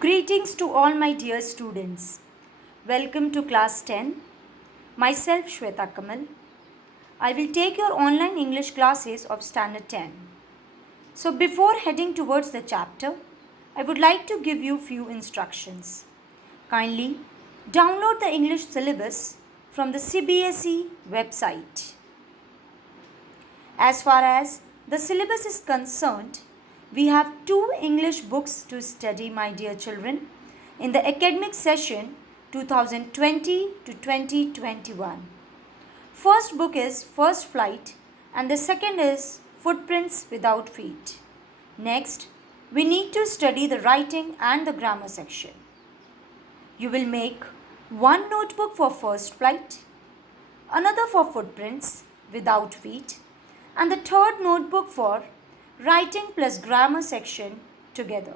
Greetings to all my dear students. Welcome to class 10. Myself Shweta Kamal. I will take your online English classes of standard 10. So before heading towards the chapter, I would like to give you few instructions. Kindly download the English syllabus from the CBSE website. As far as the syllabus is concerned, we have 2 English books to study, my dear children, in the academic session 2020 to 2021. First book is First Flight and the second is Footprints Without Feet. Next, we need to study the writing and the grammar section. You will make one notebook for First Flight, another for Footprints Without Feet, and the third notebook for writing plus grammar section together.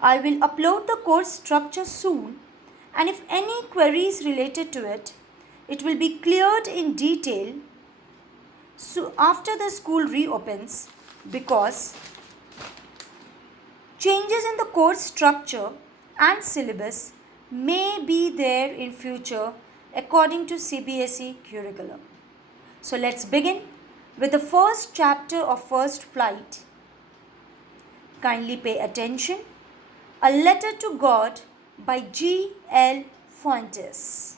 I will upload the course structure soon, and if any queries related to it, it will be cleared in detail so after the school reopens, because changes in the course structure and syllabus may be there in future according to CBSE curriculum. So let's begin with the first chapter of First Flight. Kindly pay attention. A Letter to God by G.L. Fuentes.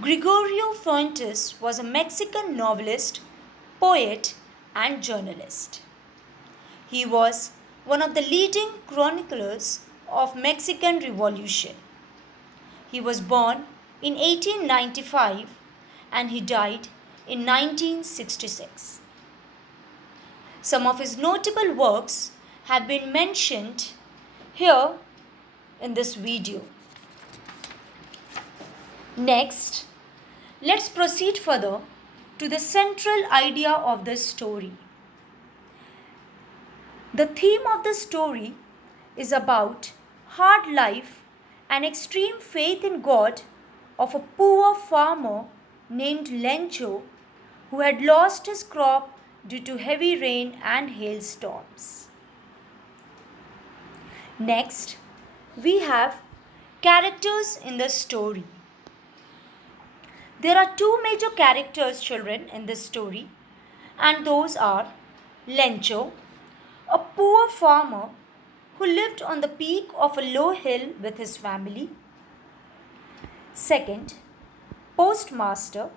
Gregorio Fuentes was a Mexican novelist, poet, and journalist. He was one of the leading chroniclers of Mexican Revolution. He was born in 1895 and he died in 1966. Some of his notable works have been mentioned here in this video. Next, let's proceed further to the central idea of the story. The theme of the story is about hard life and extreme faith in God of a poor farmer named Lencho who had lost his crop due to heavy rain and hailstorms. Next, we have characters in the story. There are 2 major characters, children, in this story, and those are Lencho, a poor farmer who lived on the peak of a low hill with his family. Second, Postmaster,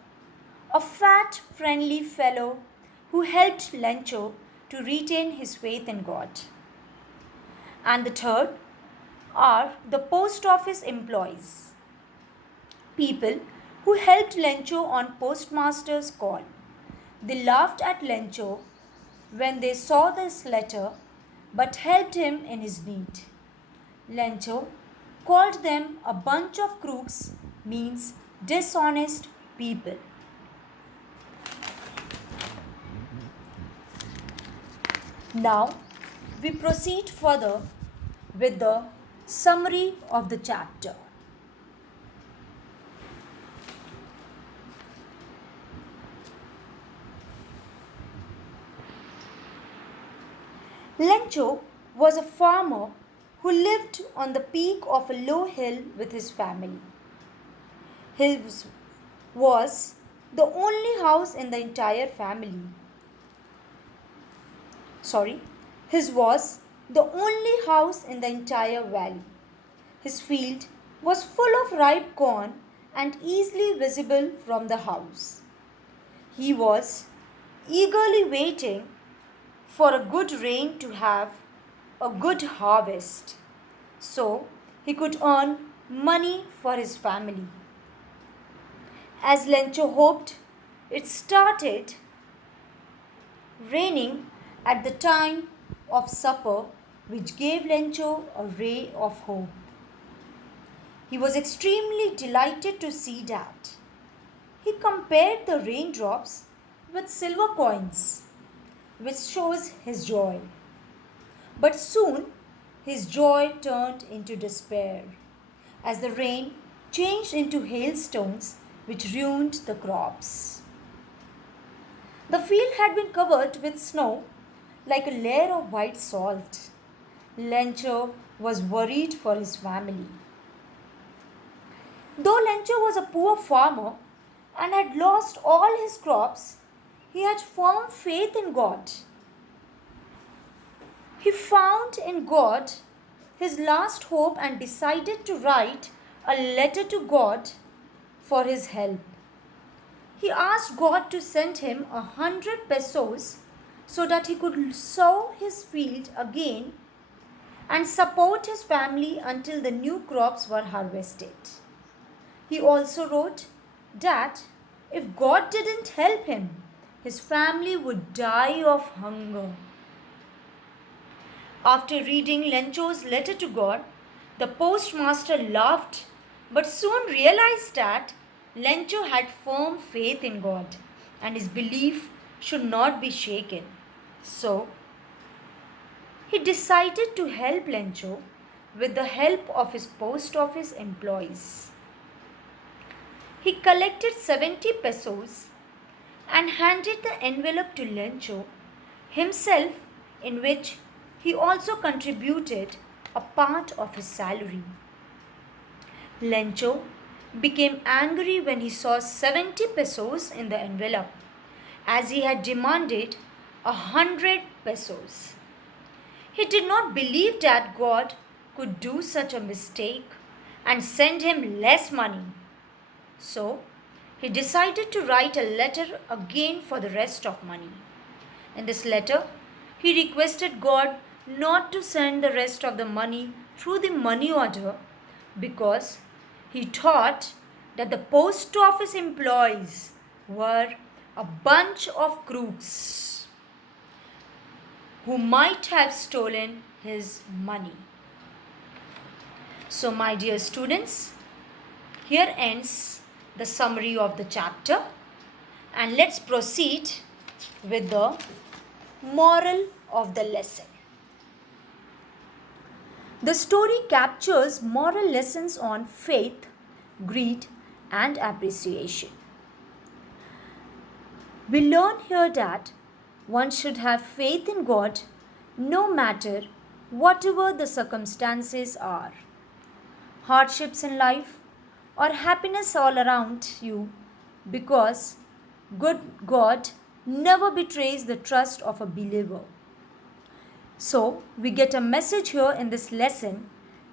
a fat, friendly fellow who helped Lencho to retain his faith in God. And the third are the post office employees, people who helped Lencho on postmaster's call. They laughed at Lencho when they saw this letter, but helped him in his need. Lencho called them a bunch of crooks, means dishonest people. Now we proceed further with the summary of the chapter. Lencho was a farmer who lived on the peak of a low hill with his family. His was the only house in the entire family. His was the only house in the entire valley. His field was full of ripe corn and easily visible from the house. He was eagerly waiting for a good rain to have a good harvest, so he could earn money for his family. As Lencho hoped, it started raining at the time of supper, which gave Lencho a ray of hope. He was extremely delighted to see that. He compared the raindrops with silver coins, which shows his joy. But soon his joy turned into despair as the rain changed into hailstones which ruined the crops. The field had been covered with snow like a layer of white salt. Lencho was worried for his family. Though Lencho was a poor farmer and had lost all his crops, he had firm faith in God. He found in God his last hope and decided to write a letter to God for his help. He asked God to send him 100 pesos so that he could sow his field again and support his family until the new crops were harvested. He also wrote that if God didn't help him, his family would die of hunger. After reading Lencho's letter to God, the postmaster laughed but soon realized that Lencho had firm faith in God and his belief should not be shaken. So, he decided to help Lencho with the help of his post office employees. He collected 70 pesos and handed the envelope to Lencho himself, in which he also contributed a part of his salary. Lencho became angry when he saw 70 pesos in the envelope, as he had demanded 100 pesos. He did not believe that God could do such a mistake and send him less money. So, he decided to write a letter again for the rest of money. In this letter, he requested God not to send the rest of the money through the money order because he thought that the post office employees were a bunch of crooks who might have stolen his money. So, my dear students, here ends the summary of the chapter, and let's proceed with the moral of the lesson. The story captures moral lessons on faith, greed, and appreciation. We learn here that one should have faith in God no matter whatever the circumstances are. Hardships in life or happiness all around you, because good God never betrays the trust of a believer. So, we get a message here in this lesson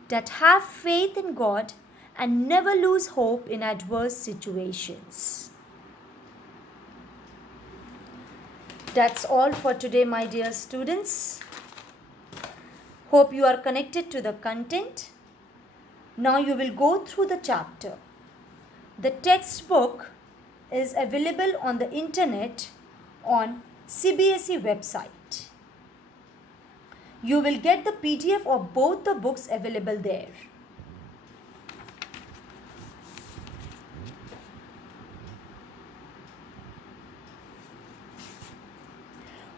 that have faith in God and never lose hope in adverse situations. That's all for today, my dear students. Hope you are connected to the content. Now you will go through the chapter. The textbook is available on the internet on CBSE website. You will get the PDF of both the books available there.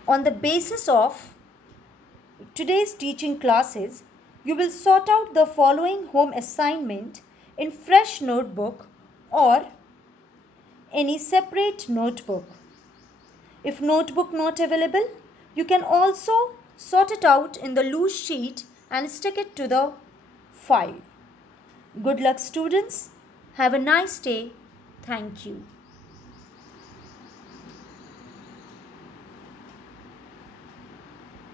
On the basis of today's teaching classes, you will sort out the following home assignment in fresh notebook or any separate notebook. If notebook not available, you can also sort it out in the loose sheet and stick it to the file. Good luck, students. Have a nice day. Thank you.